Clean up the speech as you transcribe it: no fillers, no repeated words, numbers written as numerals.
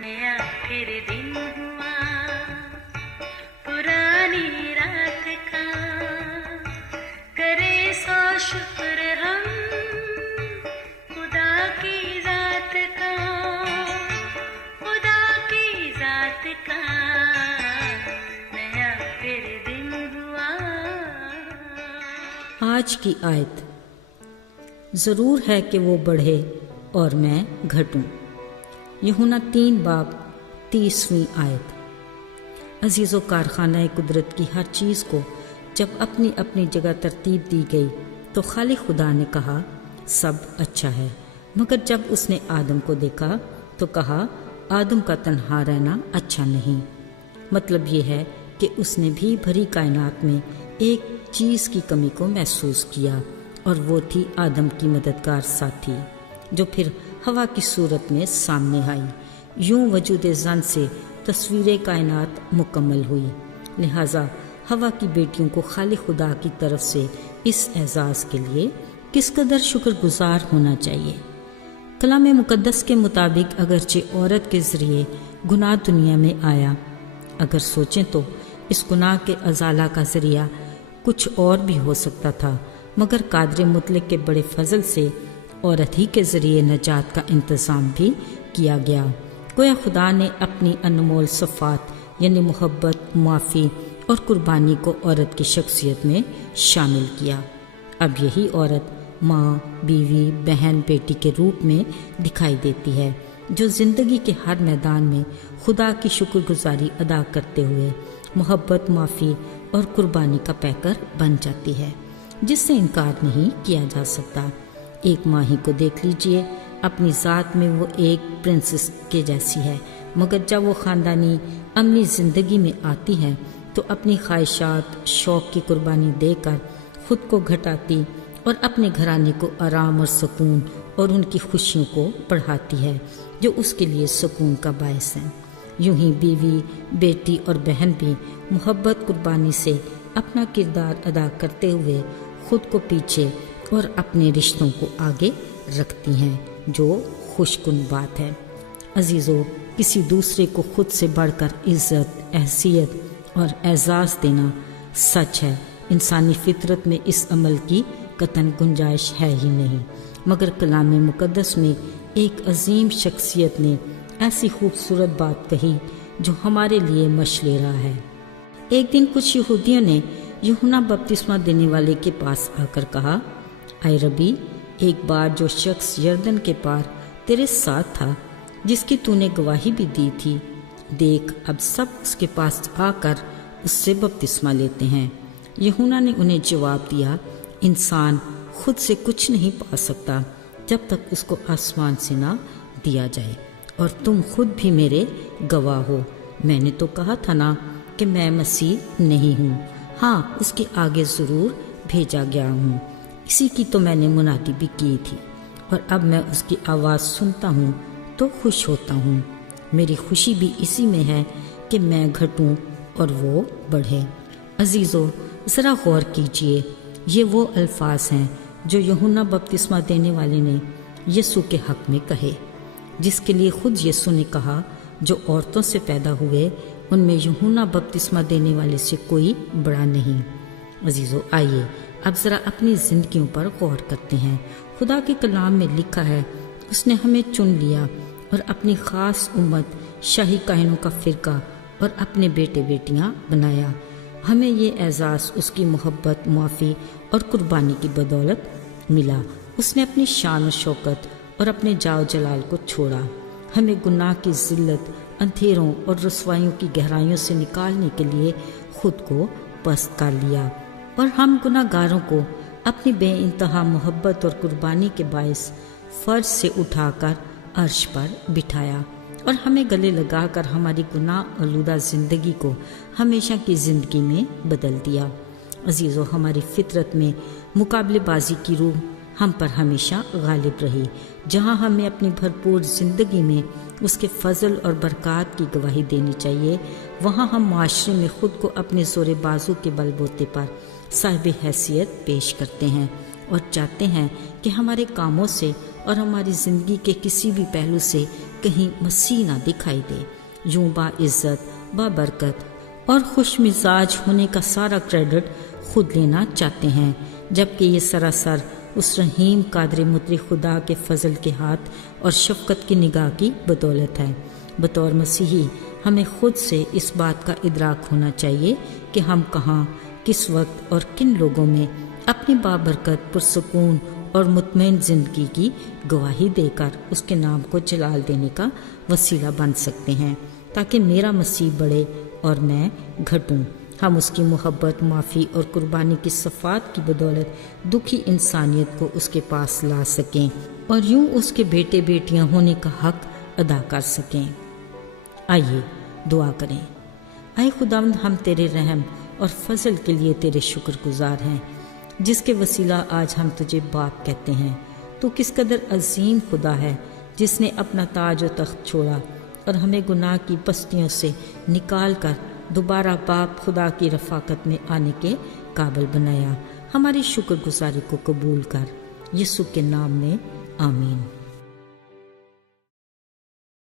नया फिर दिन हुआ पुरानी रात का, करे सौ शुक्र हम खुदा की जात का, खुदा की जात का, नया फिर दिन हुआ। आज की आयत, ज़रूर है कि वो बढ़े और मैं घटूं। यूहन्ना 3 बाब 30वीं आयत। अजीज़ो, कारखाना कुदरत की हर चीज़ को जब अपनी अपनी जगह तरतीब दी गई तो खालिक खुदा ने कहा सब अच्छा है, मगर जब उसने आदम को देखा तो कहा आदम का तन्हा रहना अच्छा नहीं। मतलब ये है कि उसने भी भरी कायनात में एक चीज़ की कमी को महसूस किया, और वो थी आदम की मददगार साथी, जो फिर हवा की सूरत में सामने आई। यूं वजूद ज़न से तस्वीर कायनात मुकम्मल हुई। लिहाजा हवा की बेटियों को खालिक खुदा की तरफ से इस एजाज़ के लिए किस कदर शुक्रगुजार होना चाहिए। कलाम मुकद्दस के मुताबिक अगरचे औरत के ज़रिए गुनाह दुनिया में आया, अगर सोचें तो इस गुनाह के अजाला का ज़रिया कुछ और भी हो सकता था, मगर कादर मुतलक के बड़े फजल से औरत ही के ज़रिए नजात का इंतज़ाम भी किया गया। गोया खुदा ने अपनी अनमोल सफ़ात यानी मोहब्बत, मुआफ़ी और कुर्बानी को औरत की शख्सियत में शामिल किया। अब यही औरत माँ, बीवी, बहन, बेटी के रूप में दिखाई देती है, जो ज़िंदगी के हर मैदान में खुदा की शुक्रगुजारी अदा करते हुए मोहब्बत, माफ़ी और कुर्बानी का पैकर बन जाती है, जिससे इनकार नहीं किया जा सकता। एक माँ ही को देख लीजिए, अपनी ज़ात में वो एक प्रिंसेस के जैसी है, मगर जब वो ख़ानदानी अमली ज़िंदगी में आती है तो अपनी ख्वाहिशात, शौक़ की कुर्बानी देकर ख़ुद को घटाती और अपने घराने को आराम और सुकून और उनकी खुशियों को बढ़ाती है, जो उसके लिए सुकून का बायस है। यूं ही बीवी, बेटी और बहन भी मोहब्बत, कुर्बानी से अपना किरदार अदा करते हुए खुद को पीछे और अपने रिश्तों को आगे रखती हैं, जो खुशकुन बात है। अजीज़ों, किसी दूसरे को खुद से बढ़कर इज़्ज़त, हैसियत और एजाज़ देना सच है इंसानी फितरत में इस अमल की कतन गुंजाइश है ही नहीं, मगर कलाम मुकद्दस में एक अजीम शख्सियत ने ऐसी खूबसूरत बात कही जो हमारे लिए मशले रहा है। एक दिन कुछ यहूदियों ने यूहन्ना बपतिस्मा देने वाले के पास आकर कहा, आए रबी, एक बार जो शख्स यरदन के पार तेरे साथ था, जिसकी तूने गवाही भी दी थी, देख अब सब उसके पास आकर उससे बपतिस्मा लेते हैं। यूहन्ना ने उन्हें जवाब दिया, इंसान खुद से कुछ नहीं पा सकता जब तक उसको आसमान से ना दिया जाए, और तुम खुद भी मेरे गवाह हो। मैंने तो कहा था ना कि मैं मसीह नहीं हूँ, हाँ उसके आगे ज़रूर भेजा गया हूँ। इसी की तो मैंने मुनादी भी की थी, और अब मैं उसकी आवाज़ सुनता हूँ तो खुश होता हूँ। मेरी खुशी भी इसी में है कि मैं घटूँ और वो बढ़े। अजीज़ों, ज़रा गौर कीजिए, ये वो अल्फाज हैं जो यूहन्ना बपतिस्मा देने वाले ने यीशु के हक़ में कहे, जिसके लिए खुद यीशु ने कहा, जो औरतों से पैदा हुए उनमें यूहन्ना बपतिस्मा देने वाले से कोई बड़ा नहीं। अजीज़ों, आइए अब ज़रा अपनी ज़िंदगियों पर गौर करते हैं। खुदा के कलाम में लिखा है, उसने हमें चुन लिया और अपनी ख़ास उम्मत, शाही कायनों का फ़िरका और अपने बेटे बेटियां बनाया। हमें ये एजाज़ उसकी मोहब्बत, मुआफ़ी और कुर्बानी की बदौलत मिला। उसने अपनी शान और शौकत और अपने जाओ जलाल को छोड़ा, हमें गुनाह की ज़िल्लत, अंधेरों और रसवाइयों की गहराइयों से निकालने के लिए खुद को पस्त कर लिया, और हम गुनाहगारों को अपनी बेइंतहा मोहब्बत और कुर्बानी के बायस फ़र्ज से उठाकर अर्श पर बिठाया, और हमें गले लगाकर हमारी गुनाह आलूदा ज़िंदगी को हमेशा की ज़िंदगी में बदल दिया। अजीज़ों, हमारी फितरत में मुकाबलेबाजी की रूह हम पर हमेशा गालिब रही। जहाँ हमें अपनी भरपूर ज़िंदगी में उसके फ़ज़ल और बरक़ात की गवाही देनी चाहिए, वहाँ हम माशरे में ख़ुद को अपने ज़ोर बाजू के बलबूते पर साहिब हैसियत पेश करते हैं और चाहते हैं कि हमारे कामों से और हमारी ज़िंदगी के किसी भी पहलू से کہیں مسیح نہ دکھائی دے۔ یوں باعزت، بابرکت اور خوش مزاج ہونے کا سارا کریڈٹ خود لینا چاہتے ہیں، جبکہ یہ سراسر اس رحیم قادر مطلق خدا کے فضل کے ہاتھ اور شفقت کی نگاہ کی بدولت ہے۔ بطور مسیحی ہمیں خود سے اس بات کا ادراک ہونا چاہیے کہ ہم کہاں، کس وقت اور کن لوگوں میں اپنی بابرکت، پرسکون اور مطمئن زندگی کی گواہی دے کر اس کے نام کو جلال دینے کا وسیلہ بن سکتے ہیں، تاکہ میرا مسیح بڑھے اور میں گھٹوں۔ ہم اس کی محبت، معافی اور قربانی کی صفات کی بدولت دکھی انسانیت کو اس کے پاس لا سکیں اور یوں اس کے بیٹے بیٹیاں ہونے کا حق ادا کر سکیں۔ آئیے دعا کریں۔ اے خداوند، ہم تیرے رحم اور فضل کے لیے تیرے شکر گزار ہیں، جس کے وسیلہ آج ہم تجھے باپ کہتے ہیں۔ تو کس قدر عظیم خدا ہے، جس نے اپنا تاج و تخت چھوڑا اور ہمیں گناہ کی پستیوں سے نکال کر دوبارہ باپ خدا کی رفاقت میں آنے کے قابل بنایا۔ ہماری شکر گزاری کو قبول کر، یسوع کے نام میں آمین۔